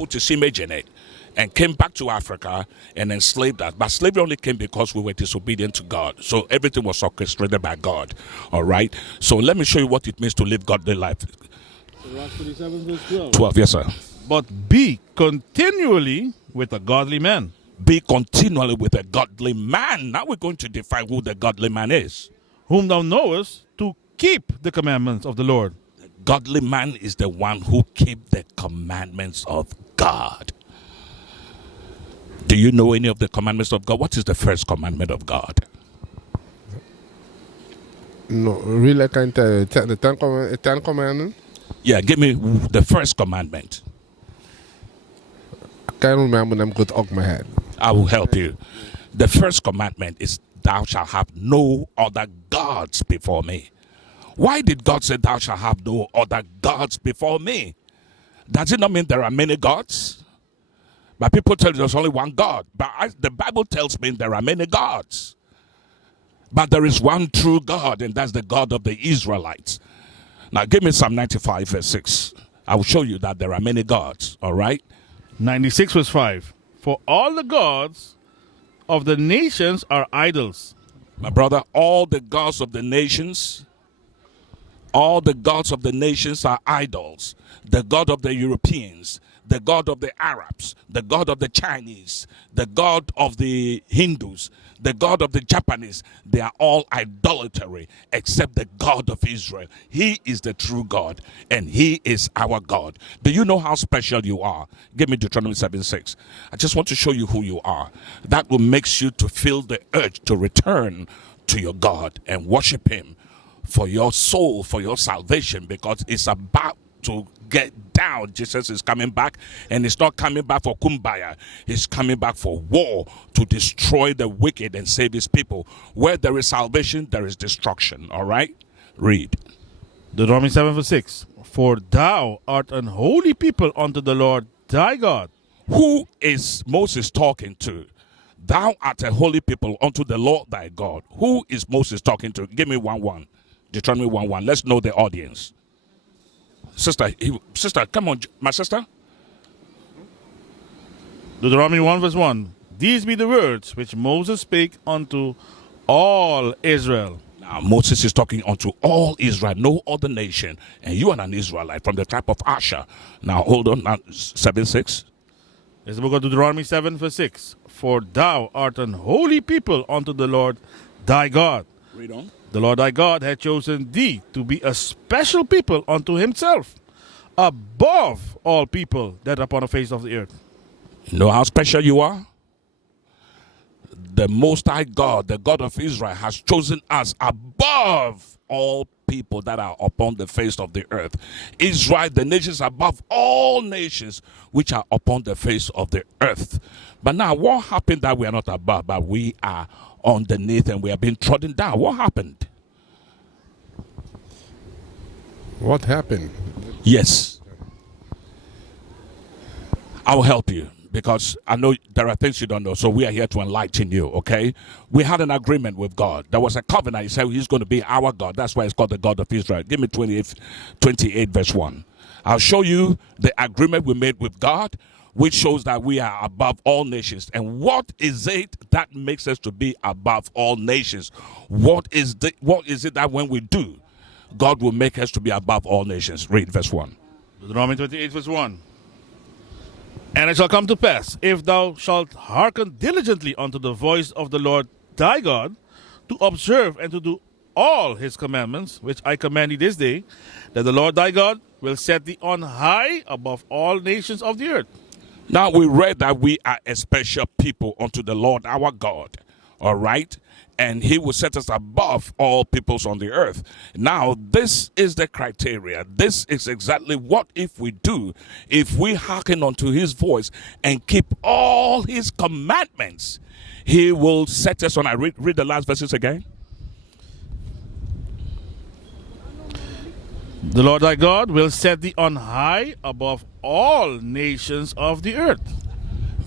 put his image in it and came back to Africa and enslaved us. But slavery only came because we were disobedient to God. So everything was orchestrated by God. All right? So let me show you what it means to live godly life. Rock 47 verse 12. 12, yes, sir. But be continually with a godly man. Be continually with a godly man. Now we're going to define who the godly man is. Whom thou knowest to keep the commandments of the Lord. Godly man is the one who keeps the commandments of God. Do you know any of the commandments of God? What is the first commandment of God? No, really, I can't tell you. The Ten Commandments? Yeah, give me the first commandment. I can't remember them good off my head. I will help you. The first commandment is, thou shalt have no other gods before me. Why did God say, thou shalt have no other gods before me? Does it not mean there are many gods? But people tell you there's only one God. But the Bible tells me there are many gods. But there is one true God, and that's the God of the Israelites. Now give me Psalm 95 verse 6. I will show you that there are many gods, all right? 96 verse 5. For all the gods of the nations are idols. My brother, all the gods of the nations are idols. The God of the Europeans, the God of the Arabs, the God of the Chinese, the God of the Hindus, the God of the Japanese, they are all idolatry except the God of Israel. He is the true God, and He is our God. Do you know how special you are? Give me Deuteronomy 7:6. I just want to show you who you are. That will make you to feel the urge to return to your God and worship Him for your soul, for your salvation, because it's about to get down. Jesus is coming back, and He's not coming back for kumbaya. He's coming back for war, to destroy the wicked and save His people. Where there is salvation, there is destruction. All right? Read. Deuteronomy 7 verse 6. For thou art an holy people unto the Lord thy God. Who is Moses talking to? Thou art a holy people unto the Lord thy God. Who is Moses talking to? Give me 1:1. Deuteronomy 1:1. Let's know the audience. Sister, come on, my sister. Deuteronomy 1 verse 1. These be the words which Moses spake unto all Israel. Now, Moses is talking unto all Israel, no other nation. And you are an Israelite from the tribe of Asher. Now, hold on. Now, 7:6. It's the book of Deuteronomy 7 verse 6. For thou art an holy people unto the Lord thy God. Read on. The Lord thy God hath chosen thee to be a special people unto Himself, above all people that are upon the face of the earth. You know how special you are? The Most High God, the God of Israel, has chosen us above all people that are upon the face of the earth. Israel, the nations above all nations which are upon the face of the earth. But now, what happened that we are not above, but we are underneath and we are being trodden down? What happened? What happened? Yes. I'll help you, because I know there are things you don't know, so we are here to enlighten you, okay? We had an agreement with God. There was a covenant. He said He's going to be our God. That's why it's called the God of Israel. Give me 28 verse 1. I'll show you the agreement we made with God, which shows that we are above all nations. And what is it that makes us to be above all nations? What is it that when we do, God will make us to be above all nations? Read verse 1. Deuteronomy 28 verse 1. And it shall come to pass, if thou shalt hearken diligently unto the voice of the Lord thy God, to observe and to do all His commandments, which I command thee this day, that the Lord thy God will set thee on high above all nations of the earth. Now we read that we are a special people unto the Lord our God. All right? And He will set us above all peoples on the earth. Now, this is the criteria. This is exactly what if we do. If we hearken unto His voice and keep all His commandments, He will set us on. I read the last verses again. The Lord thy God will set thee on high above all nations of the earth.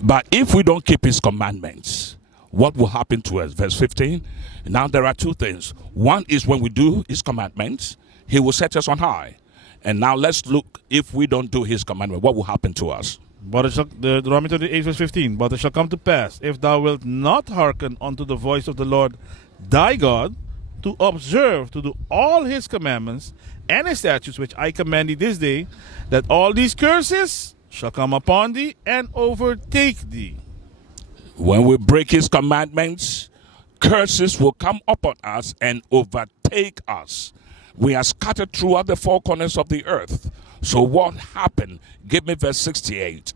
But if we don't keep His commandments, what will happen to us? Verse 15. Now there are two things. One is when we do His commandments, He will set us on high. And now let's look, if we don't do His commandment, what will happen to us? But it shall, Deuteronomy 28 verse 15. But it shall come to pass, if thou wilt not hearken unto the voice of the Lord thy God, to observe to do all his commandments and his statutes which I command thee this day, that all these curses shall come upon thee and overtake thee. When we break his commandments, curses will come upon us and overtake us. We are scattered throughout the four corners of the earth. So what happened? Give me verse 68.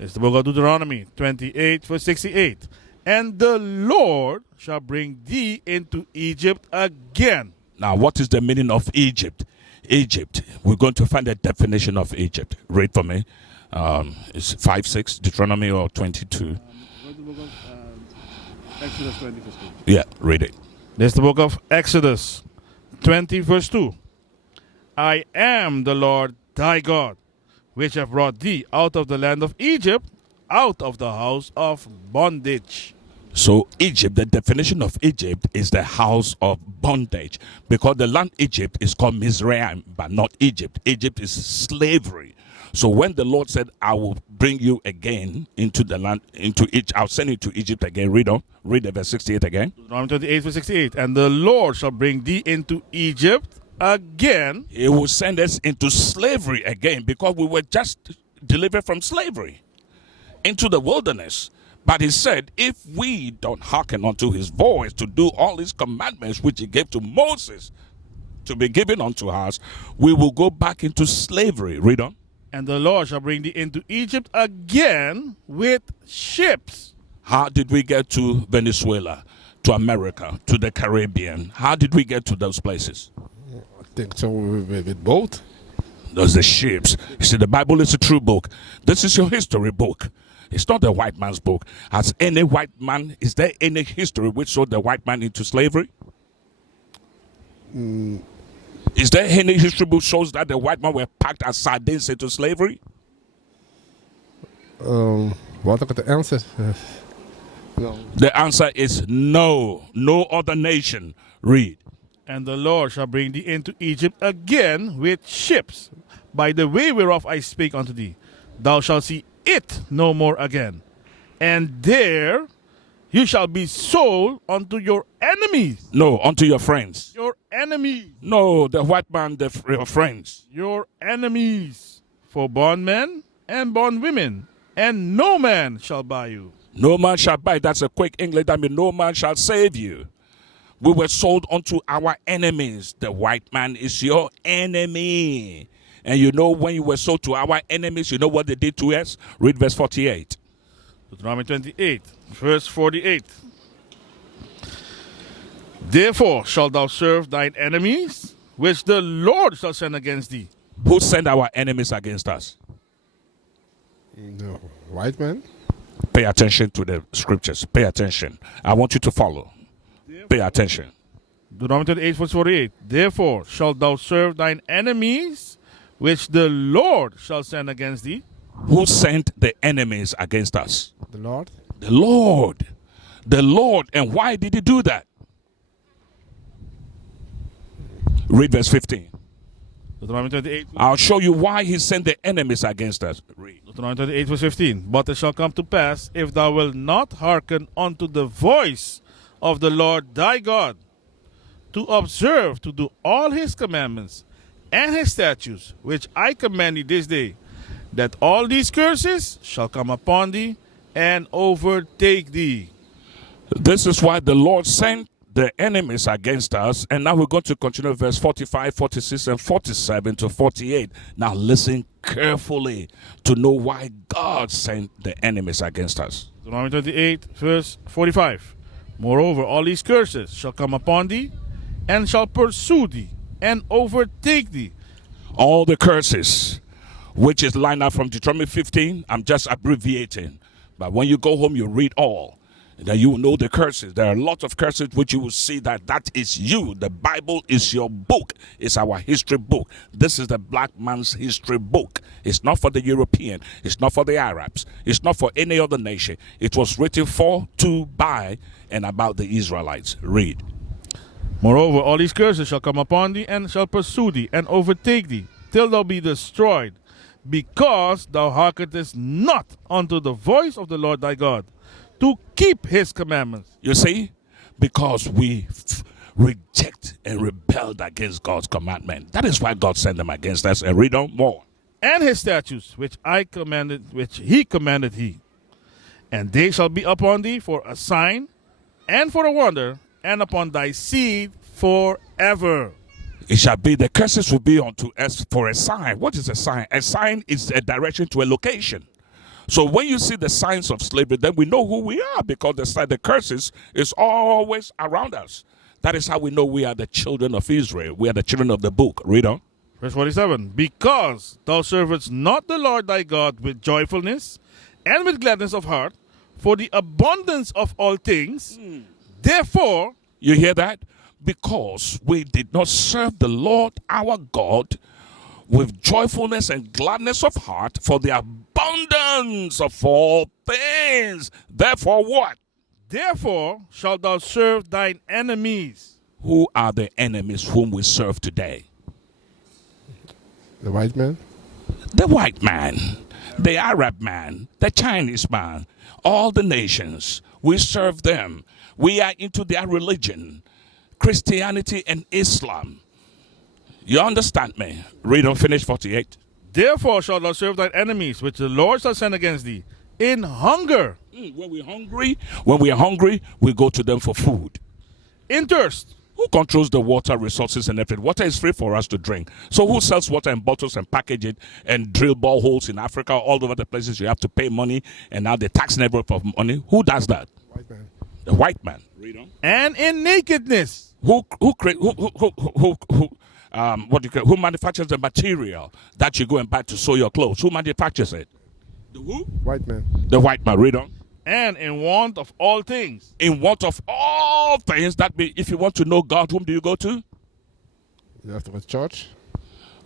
It's the book of Deuteronomy 28 verse 68. And the Lord shall bring thee into Egypt again. Now, what is the meaning of Egypt? Egypt. We're going to find a definition of Egypt. Read for me. It's 5:6, Deuteronomy, or 22. Exodus 20 verse 2. Yeah, read it. This is the book of Exodus 20 verse 2. I am the Lord thy God, which have brought thee out of the land of Egypt, out of the house of bondage. So Egypt, the definition of Egypt is the house of bondage, because the land Egypt is called Mizraim, but not Egypt. Egypt is slavery. So when the Lord said, I will bring you again into the land, into Egypt, I'll send you to Egypt again. Read on. Read the verse 68 again. Deuteronomy 28 verse 68. And the Lord shall bring thee into Egypt again. He will send us into slavery again, because we were just delivered from slavery into the wilderness. But he said, if we don't hearken unto his voice to do all his commandments which he gave to Moses to be given unto us, we will go back into slavery. Read on. And the Lord shall bring thee into Egypt again with ships. How did we get to Venezuela, to America, to the Caribbean? How did we get to those places? I think so with boat. Those are the ships. You see, the Bible is a true book. This is your history book. It's not the white man's book. Has any white man, is there any history which showed the white man into slavery? Is there any history book shows that the white man were packed as sardines into slavery? What are the answers? No. The answer is no. No other nation. Read. And the Lord shall bring thee into Egypt again with ships, by the way whereof I spake unto thee. Thou shalt see it no more again. And there you shall be sold unto your enemies. No, unto your friends. Your enemies. No, the white man, your friends. Your enemies. For bondmen and bondwomen. And no man shall buy you. No man shall buy. That's a quick English. That means no man shall save you. We were sold unto our enemies. The white man is your enemy. And you know, when you were sold to our enemies, you know what they did to us? Read verse 48. Deuteronomy 28, verse 48. Therefore shalt thou serve thine enemies, which the Lord shall send against thee. Who sent our enemies against us? No. White man? Pay attention to the scriptures. Pay attention. I want you to follow. Pay attention. Deuteronomy 28, verse 48. Therefore shalt thou serve thine enemies, which the Lord shall send against thee. Who sent the enemies against us? The Lord? The Lord. The Lord. And why did he do that? Read verse 15. Deuteronomy 28. I'll show you why he sent the enemies against us. Read. Deuteronomy 28, verse 15. But it shall come to pass, if thou wilt not hearken unto the voice of the Lord thy God, to observe to do all his commandments and his statutes, which I command thee this day, that all these curses shall come upon thee and overtake thee. This is why the Lord sent the enemies against us. And now we're going to continue verse 45, 46, and 47 to 48. Now listen carefully to know why God sent the enemies against us. Deuteronomy 28, verse 45. Moreover, all these curses shall come upon thee, and shall pursue thee, and overtake thee. All the curses, which is lined up from Deuteronomy 15, I'm just abbreviating. But when you go home, you read all. Then you will know the curses. There are a lot of curses which you will see that is you. The Bible is your book. It's our history book. This is the black man's history book. It's not for the European. It's not for the Arabs. It's not for any other nation. It was written for, to, by, and about the Israelites. Read. Moreover, all these curses shall come upon thee, and shall pursue thee, and overtake thee, till thou be destroyed. because thou hearkenest not unto the voice of the Lord thy God, to keep his commandments. You see, because we reject and rebelled against God's commandment. That is why God sent them against us. And read on more. And his statutes, which he commanded he. And they shall be upon thee for a sign, and for a wonder, and upon thy seed forever. It shall be, the curses will be unto us for a sign. What is a sign? A sign is a direction to a location. So when you see the signs of slavery, then we know who we are, because the curses is always around us. That is how we know we are the children of Israel. We are the children of the book. Read on. Verse 47, because thou servest not the Lord thy God with joyfulness and with gladness of heart, for the abundance of all things, therefore... You hear that? Because we did not serve the Lord our God with joyfulness and gladness of heart, for the abundance of all things. Therefore what? Therefore shalt thou serve thine enemies. Who are the enemies whom we serve today? The white man? The white man, the Arab man, the Chinese man, all the nations. We serve them. We are into their religion, Christianity and Islam. You understand me? Read on, finish 48. Therefore shalt thou serve thine enemies, which the Lord shall send against thee, in hunger. When we are hungry, we go to them for food. In thirst. Who controls the water resources and everything? Water is free for us to drink. So who sells water in bottles and package it and drill boreholes in Africa, all over the places you have to pay money, and now they're taxing everyone for money? Who does that? White man. The white man. Read on. And in nakedness. Who manufactures the material that you go and buy to sew your clothes? Who manufactures it? The who? White man. The white man. Read on. And in want of all things. In want of all things. That means if you want to know God, whom do you go to? You have to go to church.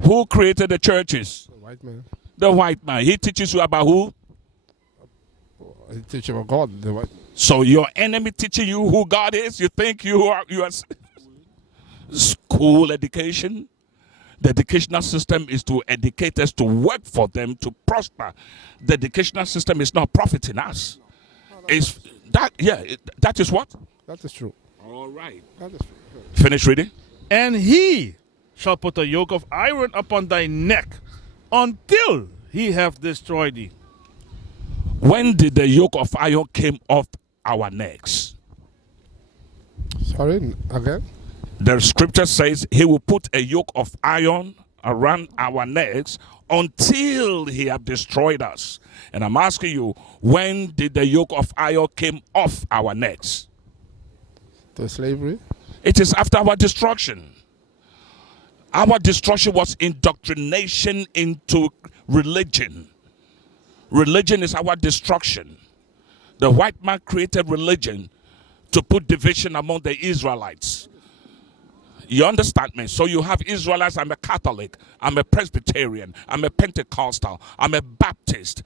Who created the churches? The white man. The white man. He teaches you about who? He teaches about God. The white. So your enemy teaching you who God is? You think you are school education? The educational system is to educate us to work for them to prosper. The educational system is not profiting us. Is that that is what? That is true. All right. That is true. Finish reading. And he shall put a yoke of iron upon thy neck until he have destroyed thee. When did the yoke of iron came off our necks? Sorry, again? The scripture says he will put a yoke of iron around our necks until he have destroyed us. And I'm asking you, when did the yoke of iron came off our necks? To slavery? It is after our destruction. Our destruction was indoctrination into religion. Religion is our destruction. The white man created religion to put division among the Israelites. You understand me? So you have Israelites. I'm a Catholic. I'm a Presbyterian. I'm a Pentecostal. I'm a Baptist.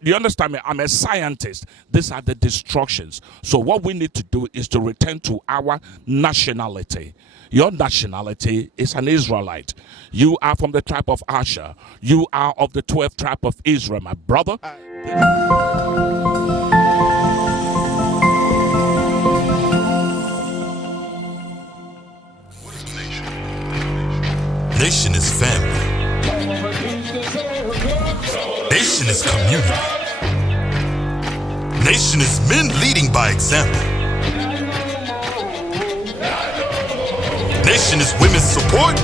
You understand me? I'm a scientist. These are the destructions. So what we need to do is to return to our nationality. Your nationality is an Israelite. You are from the tribe of Asher. You are of the 12th tribe of Israel, my brother. Nation is family. Nation is community. Nation is men leading by example. Nation is women's support